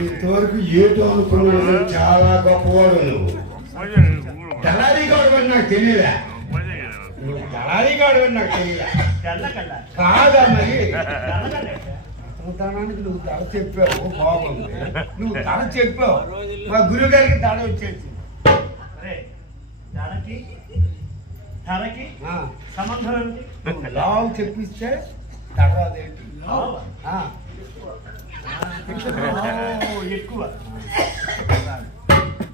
ఇంతవరకు ఏటో అనుకున్నాను, చాలా గొప్పవాడు నువ్వు. దళారీగాడు అని నాకు తెలియదా? నువ్వు దళారీగాడు అని నాకు తెలియదా? కాదా మరి దానానికి నువ్వు ధర చెప్పావు, బాగుంది. నువ్వు ధర చెప్పావు, మా గురువు గారికి ధర వచ్చేసి సంబంధం లావు చెప్పిస్తే ధర అదేంటి ఎక్కువ.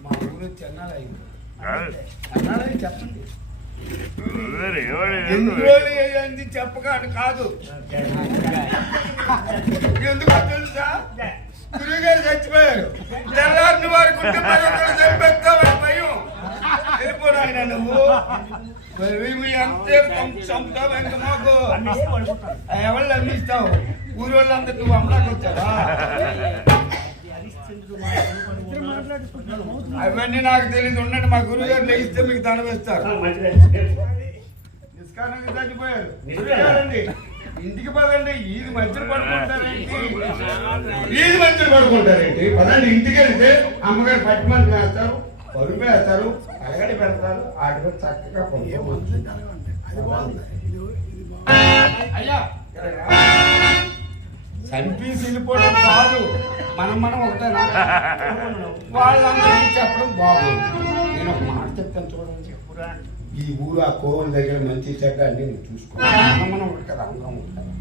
మా ఊరు చెన్నాలయ్య చెన్నాలయ్య చెప్పండి. ఎన్ని రోజులు అయ్యింది చెప్పగాడు కాదు. ఎందుకో తెలుసా? గురుగారు చచ్చిపోయారు. తెల్లారిని వారి కుటుంబాలు చంపేస్తామని భయం. వెళ్ళిపోరు ఆయన నువ్వు ఎంతే చంపుతావు. ఇంకా మాకు ఎవరు అందిస్తావు? ఊరి వాళ్ళందరూ నువ్వు అమ్మడానికి వచ్చావా? అవన్నీ నాకు తెలియదు. ఉండండి, మా గురువు గారు లెగిస్తే మీకు దండం వేస్తారు. నిష్కారణంగా చచ్చిపోయారు. ఇంటికి పదండి. ఈది మధ్యలో పడుకుంటారేంటి? ఈది మధ్యలో పడుకుంటారేంటి? పదండి, ఇంటికి వెళ్తే అమ్మగారు పట్టుమని వేస్తారు, పరుపు వేస్తారు, అలగడి పెడతారు. ఆటలు చక్కగా అయ్యా చంపేసి వెళ్ళిపోవడం కాదు, మనం ఒకటేనా? వాళ్ళందరికీ చెప్పడం బాగోదు. నేను ఒక మాట చెప్తాను చూడండి. చెప్పురా. ఈ ఊరు ఆ కోవల దగ్గర మంచి చెడ్డ అన్ని నేను చూసుకుంటాను. మనం ఒకటి కదా, అందరం ఒకటి కదా.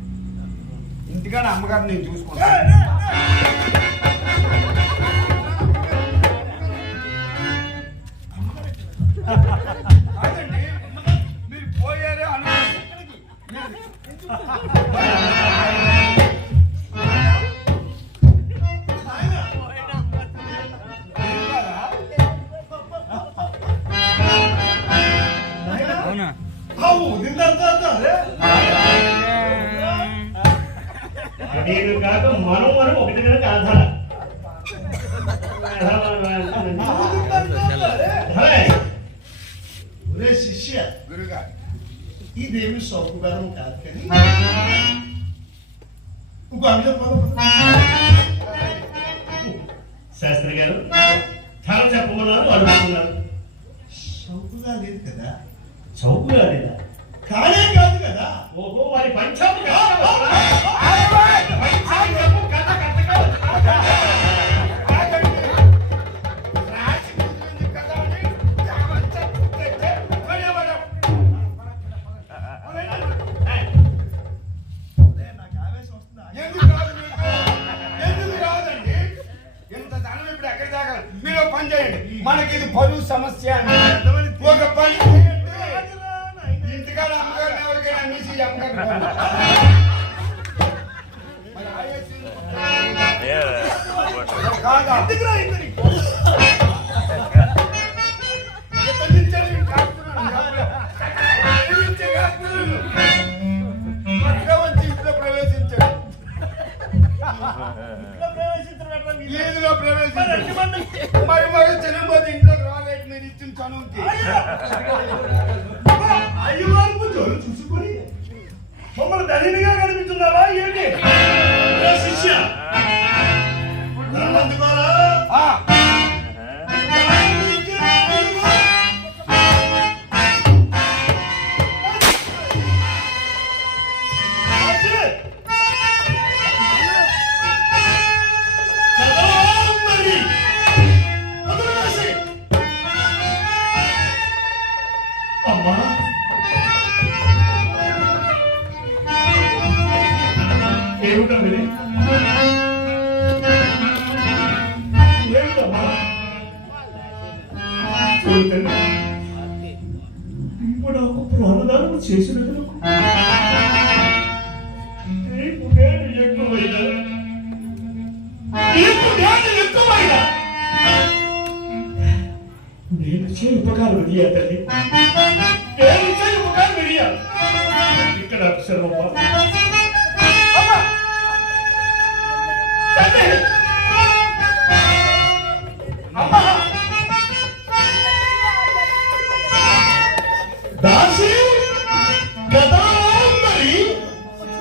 ఇంటికాడ అమ్మగారు నేను చూసుకుంటాను. మీరు పోయారే అన్న నేను కాక మనం ఒకటి కనుక ఆధార శిష్య గురుగా ఇదేమి సౌకుగారం కాదు కానీ ఇంకో అందులో శాస్త్రి గారు ధర చెప్పమన్నారు, అడుగుతున్నారు. చౌకుగా లేదు కదా? చౌకుగా లేదా? కానే కాదు కదా. ఓహో, వారి పంచాలు మీరు పని చేయండి. మనకి ఇది పరువు సమస్య. ఒక పని ఇంటికాడ అమ్మగారిని ఎవరికైనా మీసి అమ్మగారు కాదా? ఇంట్లో ప్రవేశించాడు. ఈదులో ప్రవేశించాడు. మరి మరి తినబోదు ఇంట్లోకి రాలేదు. మీరు ఇచ్చిన చనువుకి అయ్యవారు జోలు చూసుకొని మమ్మల్ని ధనిగా కనిపిస్తున్నావా ఏంటి? శిష్య అందుకోరా ఏమిటో తండ్రి ఇప్పుడు నాకు ప్రాణదానం చేసినందుకు నీకు నేను ఎక్కువైనా నేను చే ఉపకారం విడియా తల్లి నేను చే ఉపకారం విడియా ఇక్కడ అక్షరమ్మ తల్లి అమ్మ దాసి గదాంబరి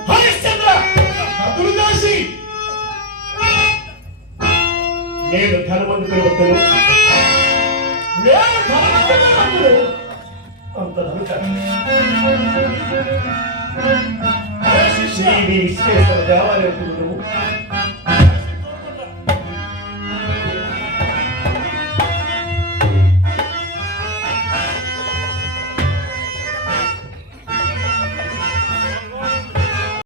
హరిశ్చంద్ర అతులు దాసి నేను ధనవంతుడు వద్దను నేను ధనవంతుడు వద్దను అంత ధనుక శ్రీ విశ్వేశ్వర దేవాలయం